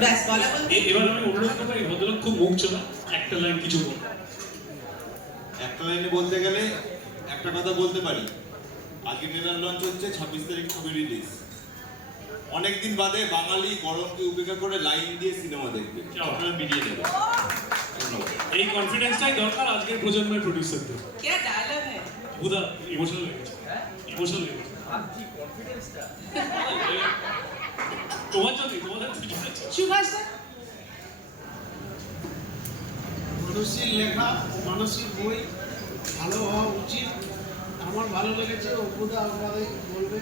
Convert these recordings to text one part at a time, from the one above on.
এবার আমি অনুরোধ করব এই ভদ্রলোক খুব মুখ চলা একটা লাইন কিছু বলুন। একটা লাইনে বলতে গেলে একটা কথা বলতে পারি। আজকে ট্রেলার লঞ্চ হচ্ছে ছাব্বিশ তারিখ ছবি রিলিজ অনেকদিন বাদে বাঙালি গরমকে উপেক্ষা করে লাইন দিয়ে সিনেমা দেখবে। আপনারা মিলিয়ে নেবেন। এই কনফিডেন্সটাই দরকার আজকের প্রজন্মের প্রোডিউসারদের কে ডায়লগ হ্যায় বুদা ইমোশনাল লেগেছে ইমোশনাল লেগেছে আর কি কনফিডেন্সটা তোমার জন্য তোমাদের সুভাষ দা লেখা মানসিক বই ভালো হওয়া উচিত আমার ভালো লেগেছে অপুদা আপনাদের বলবে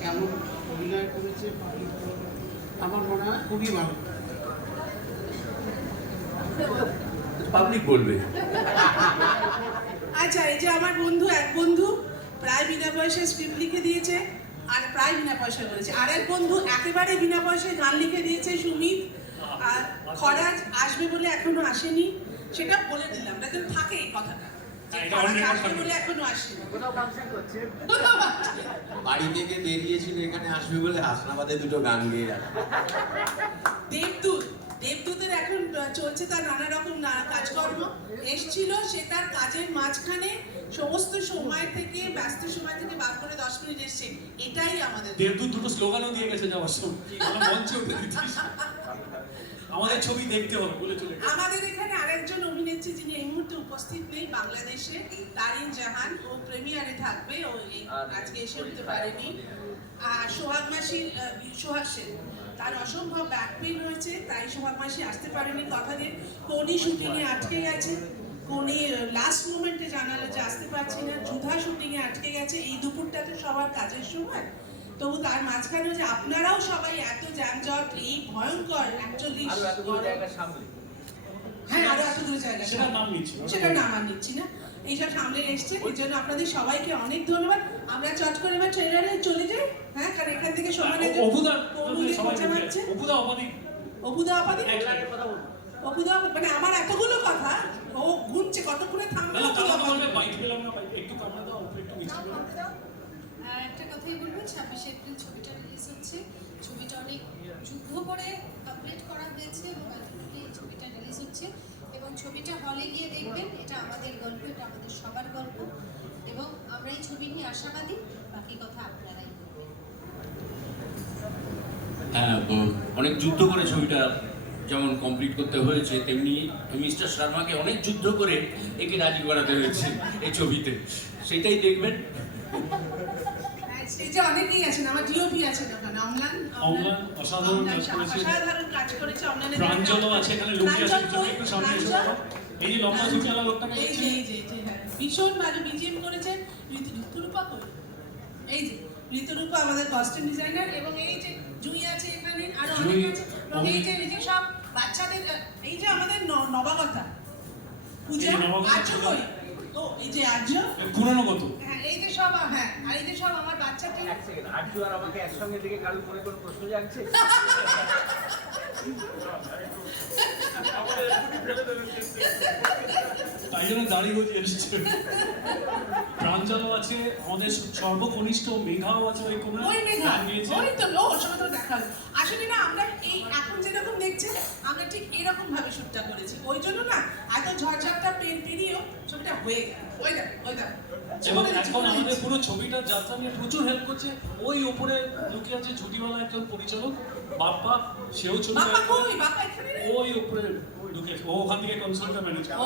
কেমন অভিনয় করেছে আমার মনে হয় খুবই ভালো পাবলিক বলবে আচ্ছা এই যে আমার বন্ধু এক বন্ধু প্রায় বিনা পয়সায় স্ক্রিপ্ট লিখে দিয়েছে। আর প্রায় বিনা পয়সা করেছে। আর এক বন্ধু একেবারে বিনা পয়সায় গান লিখে দিয়েছে সুমিত। আর খরাজ আসবে বলে এখনও আসেনি। সেটা বলে দিলাম না যেন থাকে এই কথাটা। হ্যাঁ, এটা খরাজ on record আসবে থাকবে। বলে এখনও আসেনি। বাড়ি থেকে বেরিয়েছিল এখানে আসবে বলে হাসনাবাদে দুটো গান গেয়ে আসবে দেবদূত দেবদূতের এখন চলছে তার নানা রকম না- কাজকর্ম। এসছিল সে তার কাজের মাঝখানে সমস্ত সময় থেকে ব্যস্ত সময় থেকে বার করে দশ মিনিট এসছে। এটাই আমাদের দেবদূত দুটো স্লোগানও দিয়ে গেছে যাওয়ার সময়। মঞ্চে উঠে দিচ্ছিস আমাদের ছবি দেখতে হবে বলে চলে আমাদের এখানে আরেকজন অভিনেত্রী যিনি এই মুহূর্তে উপস্থিত নেই বাংলাদেশে তারিন জাহান। ও প্রেমিয়ারে থাকবে ও আজকে এসে উঠতে পারেনি। আর সোহাগ আহ, সোহাগ সেন। তার অসম্ভব ব্যাক পেইন হয়েছে তাই সোহাগ মাসি আসতে পারেনি কথা দিয়ে। কোনি শুটিংয়ে আটকে গেছে। কোনি লাস্ট মোমেন্টে জানালো যে আসতে পারছি না যুধা শুটিংয়ে আটকে গেছে এই দুপুরটা তো সবার কাজের সময়। তবু তার মাঝখানে যে আপনারাও সবাই এত যানজট এই ভয়ঙ্কর একচল্লিশ হ্যাঁ আরও এতগুলো জায়গা সেটা নাম নিচ্ছি না। সেটা নাম আর নিচ্ছি না। এইসব সামনে এসছে এই জন্য আপনাদের সবাইকে অনেক ধন্যবাদ। আমরা চট করে এবার ট্রেলারে চলে যাই হ্যাঁ কারণ এখান থেকে সমানে অবুদা অবুদা অবুদা অবুদা মানে আমার এতগুলো কথা ও একটা কথাই বলব, ছাব্বিশে এপ্রিল ছবিটা রিলিজ হচ্ছে। ছবিটা অনেক যুদ্ধ করে কমপ্লিট করা হয়েছে এবং আলটিমেটলি ছবিটা রিলিজ হচ্ছে। এবং ছবিটা হলে গিয়ে দেখবেন, এটা আমাদের গল্প, এটা আমাদের সবার গল্প। এবং আমরা এই ছবি নিয়ে আশাবাদী, বাকি কথা আপনারাই হ্যাঁ অনেক যুদ্ধ করে ছবিটা যেমন কমপ্লিট করতে হয়েছে তেমনি মিস্টার শর্মাকে অনেক যুদ্ধ করে একে রাজি করাতে হয়েছে এই ছবিতে। সেটাই দেখবেন। অনেকেই আছেন আমার ডিওপি আছেন ওখানে অম্লান অম্লান অসাধারণ কাজ করেছে। অসাধারণ কাজ করেছে অম্লানের প্রাঞ্জলও আছে এখানে লুকিয়ে আছে একটু সামনে এসে। এই যে লম্বা ঝুঁকিওয়ালা লোকটাকে এই যে এই যে এই যে ভীষণ ভালো বিজিএম করেছেন ঋতুরূপা কই? এই যে ঋতুরূপা আমাদের কস্টিউম ডিজাইনার এবং এই যে জুই আছে এখানে আরও অনেক আছে। এবং এই যে এই যে সব বাচ্চাদের এই যে আমাদের নবাগতা পূজা এই যে নবাগতা আর্য পূজা। কই এই যে আর্য পুরনো কত হ্যাঁ এই যে সব হ্যাঁ আর এই যে সব আমার বাচ্চাদের এক সেকেন্ড আরজু আর আমাকে একসঙ্গে দেখে কারোর মনে কোনো প্রশ্ন জাগছে? তাই জন্য দাঁড়িয়ে হয়ে এসছে। প্রাঞ্জলও আছে আমাদের সর্বকনিষ্ঠ মেঘাও আছে ওই কোন ওই মেঘা ওই তো ও ওর সঙ্গে তো দেখা হলো। আসলে না আমরা এই এখন যেরকম দেখছেন আমরা ঠিক এরকম ভাবে শুটটা করেছি। ওই জন্য না এত ঝড়ঝাপটা পেন পেরিয়েও ছবিটা হয়ে গেল। ওই দেখ ওই দেখ এবং এখন আমাদের পুরো ছবিটার যাত্রা নিয়ে প্রচুর হেল্প করছে। ওই ওপরে লুকিয়ে আছে ঝুটিওয়ালা একজন পরিচালক বাপ্পা সেও ছবি বাপ্পা কই? বাপ্পা এখানে ওই উপরে লুকিয়ে আছে। ও ওখান থেকে কনসার্টটা ম্যানেজ করে।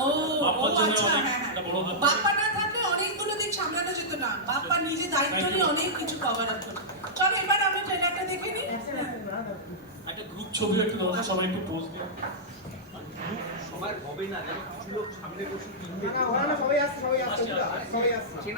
বাপ্পার জন্য আচ্ছা অনেক হ্যাঁ একটা হ্যাঁ। বড় হাত। বাপ্পা না থাকলে অনেকগুলো দিক সামলানো যেত না। বাপ্পা নিজে দায়িত্ব নিয়ে অনেক কিছু কভার আপ করে চলো এবার আমরা ট্রেলারটা দেখে নিই। একটা গ্রুপ ছবি একটু দাও সবাই একটু পোজ দিও। সবার হবে না যেন কিছু লোক সামনে বসে কিনবে সবাই আসছে সবাই আসছে সবাই আসছে।